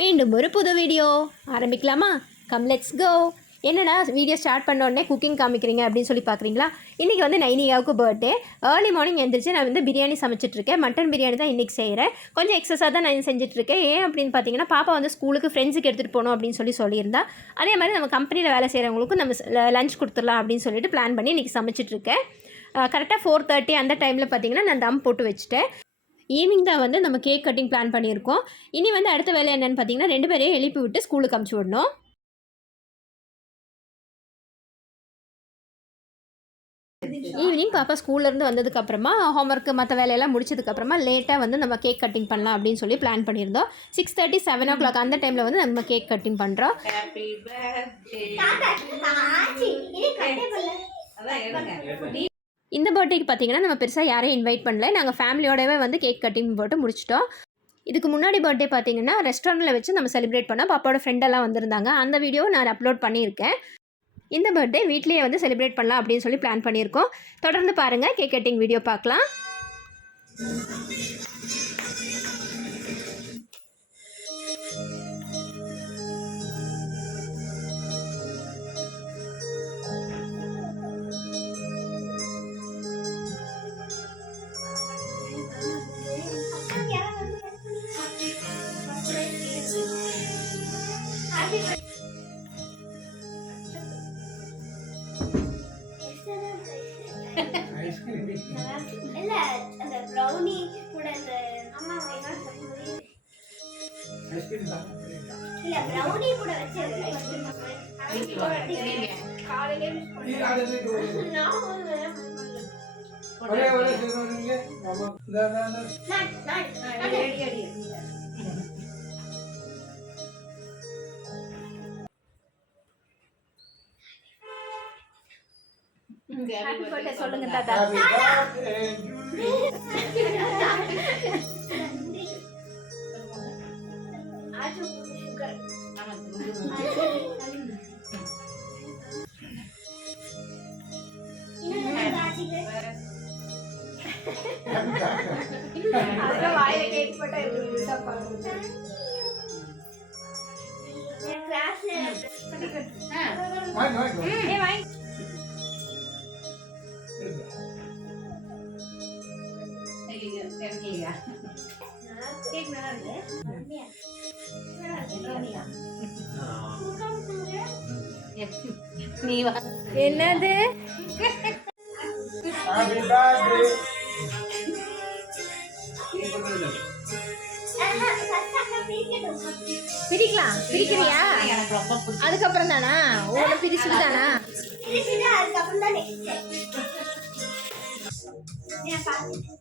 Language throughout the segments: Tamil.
மீண்டும் ஒரு புது வீடியோ ஆரம்பிக்கலாமா? Come let's go. என்னடா வீடியோ ஸ்டார்ட் பண்ண உடனே குக்கிங் காமிக்கிறீங்க அப்படின்னு சொல்லி பார்க்குறீங்களா? இன்றைக்கி வந்து நைனியாவுக்கு பர்த்டே. ஏர்லி மார்னிங் எழுந்திரிச்சு நான் வந்து பிரியாணி சமைச்சிட்ருக்கேன். மட்டன் பிரியாணி தான் இன்றைக்கி செய்கிறேன். கொஞ்சம் எக்ஸஸாக தான் நான் செஞ்சிட்ருக்கேன். ஏன் அப்படின்னு பார்த்தீங்கன்னா, பாப்பா வந்து ஸ்கூலுக்கு ஃப்ரெண்ட்ஸுக்கு எடுத்துகிட்டு போகணும் அப்படின்னு சொல்லியிருந்தா. அதே மாதிரி நம்ம கம்பெனியில் வேலை செய்கிறவங்களுக்கும் நம்ம லஞ்ச் கொடுத்துடலாம் அப்படின்னு சொல்லிட்டு பிளான் பண்ணி இன்றைக்கி சமைச்சிட்ருக்கேன். கரெக்டாக 4:30 அந்த டைமில் பார்த்தீங்கன்னா நான் தம் போட்டு வச்சுட்டேன். ஈவினிங் தான் வந்து நம்ம கேக் கட்டிங் பிளான் பண்ணியிருக்கோம். இனி வந்து அடுத்த வேலை என்னென்னு பார்த்தீங்கன்னா, 2 பேரையும் எழுப்பி விட்டு ஸ்கூலுக்கு அமுச்சு விடணும். ஈவினிங் பாப்பா ஸ்கூல்லேருந்து வந்ததுக்கப்புறமா ஹோம்ஒர்க்கு மற்ற வேலையெல்லாம் முடிச்சதுக்கப்புறமா லேட்டாக வந்து நம்ம கேக் கட்டிங் பண்ணலாம் அப்படின்னு சொல்லி பிளான் பண்ணியிருந்தோம். 6:30 7 o'clock அந்த டைமில் வந்து நம்ம கேக் கட்டிங் பண்ணுறோம். இந்த பர்த்டேக்கு பார்த்தீங்கன்னா நம்ம பெருசாக யாரையும் இன்வைட் பண்ணல. நாங்கள் ஃபேமிலியோடவே வந்து கேக் கட்டிங் போட்டு முடிச்சிட்டோம். இதுக்கு முன்னாடி பர்த்டே பார்த்தீங்கன்னா ரெஸ்டாரண்ட்டில் வச்சு நம்ம செலிப்ரேட் பண்ணோம். பாப்பாவோட ஃப்ரெண்டெல்லாம் வந்திருந்தாங்க. அந்த வீடியோவை நான் அப்லோட் பண்ணியிருக்கேன். இந்த பர்த்டே வீட்லேயே வந்து செலிப்ரேட் பண்ணலாம் அப்படின்னு சொல்லி பிளான் பண்ணியிருக்கோம். தொடர்ந்து பாருங்கள், கேக் கட்டிங் வீடியோ பார்க்கலாம். இல்ல அந்த ப்ரௌனி கூட அந்த அம்மா என்ன சொல்லுது ஐஸ்கிரீம் தான் இல்ல ப்ரௌனி கூட வச்சு ஐஸ்கிரீம் காலையில நான் ஒரே சொல்றீங்க ஆமா நான் ரெடி ஹாப்பி பர்த்டே சொல்லுங்க தாத்தா. அப்புறம் வாயில கேக் போட்டா எப்படி சாப்பிடுங்க? என் கிளாஸ்ல வாங்கி என்னது பிரிக்கலாம்? பிரிக்கிறியா? அதுக்கப்புறம் தானா? உங்களை பிரிச்சுட்டு தானா?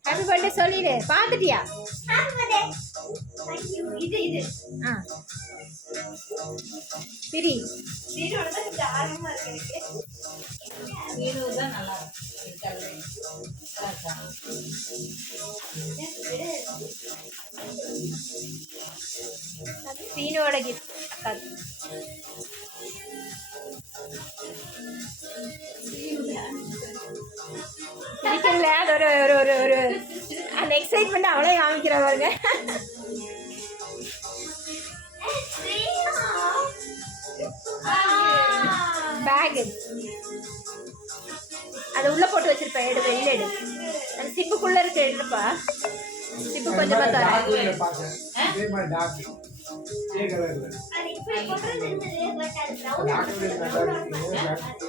ஹாப்பி பர்த்டே சொல்லிடு. பாத்துட்டியா? இது இது பிரி சீனோட தான் கொஞ்சம் ஆர்வமா இருக்கு எனக்கு. சீனோ தான் நல்லா இருக்கு. சீனோட கிஃப்ட் பிடிக்கல. அது ஒரு ஒரு ஒரு ஒரு அந்த எக்ஸைட்மெண்ட் அவளே காமிக்கிற பாருங்க. பேக் அதை உள்ள போட்டு வச்சிருப்பேன். எடு வெளியில எடு. அந்த சிப்புக்குள்ள இருக்கு. எடுப்பா சிப்பு கொஞ்சம்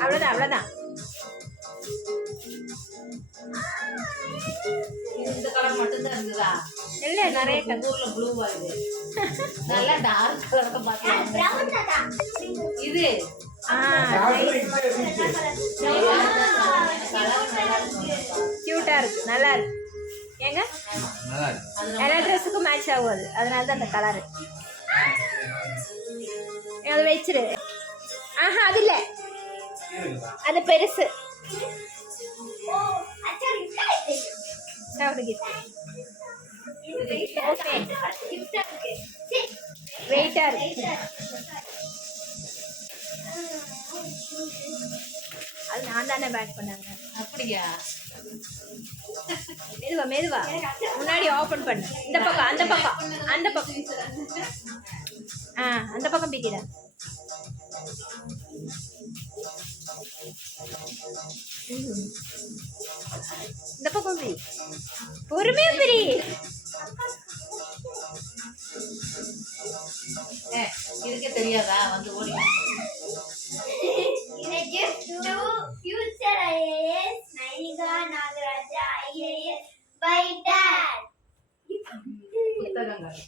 அவ்வளோதான் அவ்வளோதான். இந்த கலர் மட்டும் தான் இருந்ததா? இல்ல நிறைய கலர்ல ப்ளூ வருது. நல்ல டார்க் கலர்ல பாத்தீங்க. இது கியூட்டா இருக்கு. நல்லா இருக்கு. ஏங்க எல்லா ட்ரெஸ்ஸுக்கும் மேட்ச் ஆகும் அது. அதனால தான் அந்த கலரு. அதை வச்சிரு. ஆஹா அது இல்லை, அது பெருசு. வெயிட்டா இருக்கு. அது நான் தானே பேக் பண்ணாங்க. அப்படியா? மெதுவா மெதுவா முன்னாடி ஓபன் பண்ணு. இந்த பக்கம் அந்த பக்கம் அந்த பக்கம் அந்த பக்கம் பிரிடா. இந்த பக்கம் பிரி. பொறுமையா பிரி. இதுக்கே தெரியாதா வந்து ஓடி. Future IAS Nainika Nagaraja IAS by Dad. புத்தகங்கள்.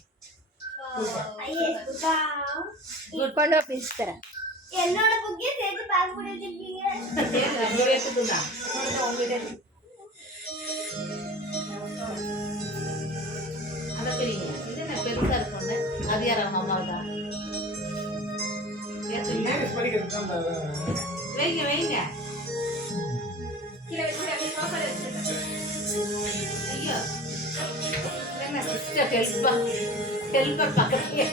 IAS புத்தகம். கொண்டு பீஸ் தரேன். என்னோட புக்கே சேர்த்து பேக் பண்ணி வச்சிருக்கீங்க. அதை பிரிங்க. இது என்ன பெருசா இருக்கும்னு அது யார் அவங்க அம்மாவுதா? வைங்க வைங்க. ஐயோ என்ன சிஸ்டர் ஹெல்ப்பர் பக்கத்துலயே.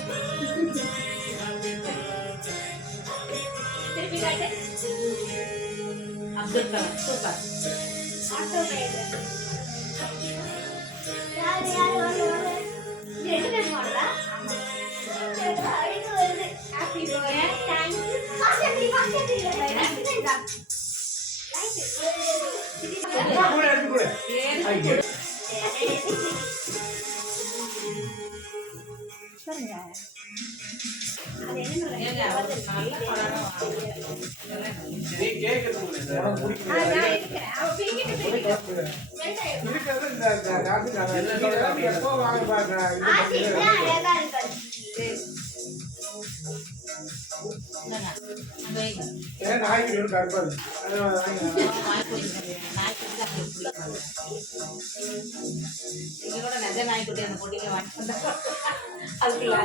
திருப்பி காட்டு. அப்துல் கலாம் சூப்பர். ஆட்டோபயோகிராஃபி. யார் வாங்க. ரெண்டு பேர் மாடலா? ஆமா. அடிக்கு வருது. Happy birthday. Thank you. Pastor நாய்க்குட்டி அந்த பொட்டிங்க வாங்கி வந்தா அதுக்குள்ள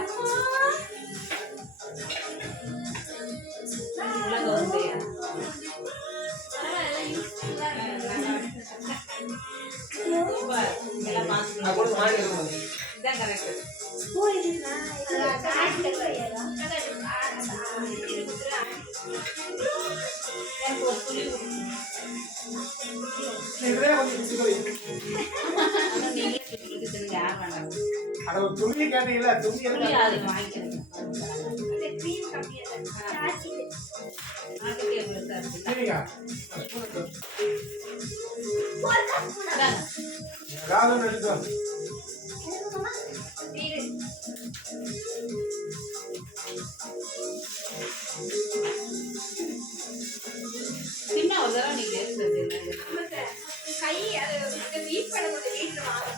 துணி கேட்டீங்களா? துணி வாங்கிக்கிறேன். சின்ன ஒரு தடவை நீங்க இருந்தது கை அது வீட் பண்ண கொஞ்சம் வீட்டில் வாங்க.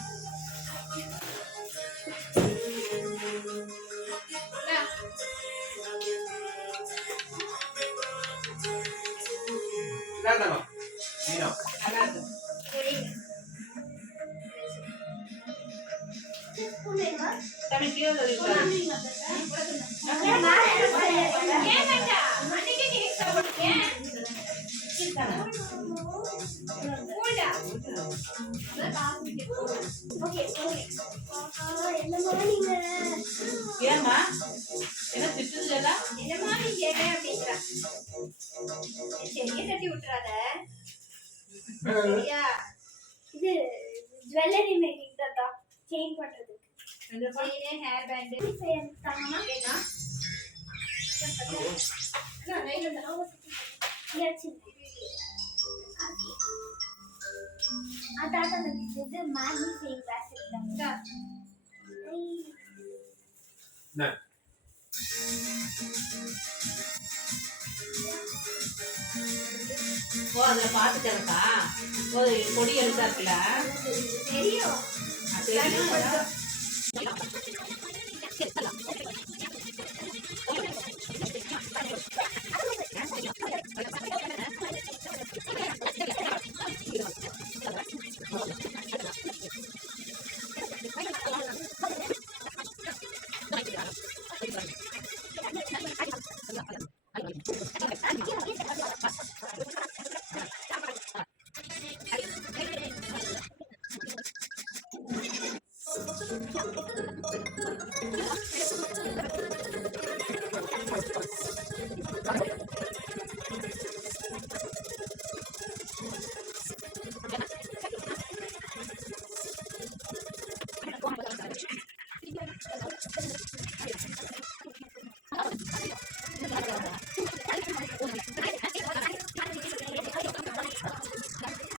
ஏமா என்ன திட்டுதா? என்னமா நீ கேட்க அப்படிங்கிற செடியை தட்டி விட்டுறாத. சரியா? இது ஜுவல்லரி மேக்கிங் தாத்தா. செயின் பண்றதுக்கு. செயின், ஹேர் பேண்ட் தாங்கம்மா. என்ன? நான் நைட் வந்து அதாட்ட இது மேகி சேயிங் கிளாஸ் இருக்குங்க. ஓ அதுல பாத்துட்டா கொடி எழுதா இருக்குல்ல தெரியும். பார்க்கலாம்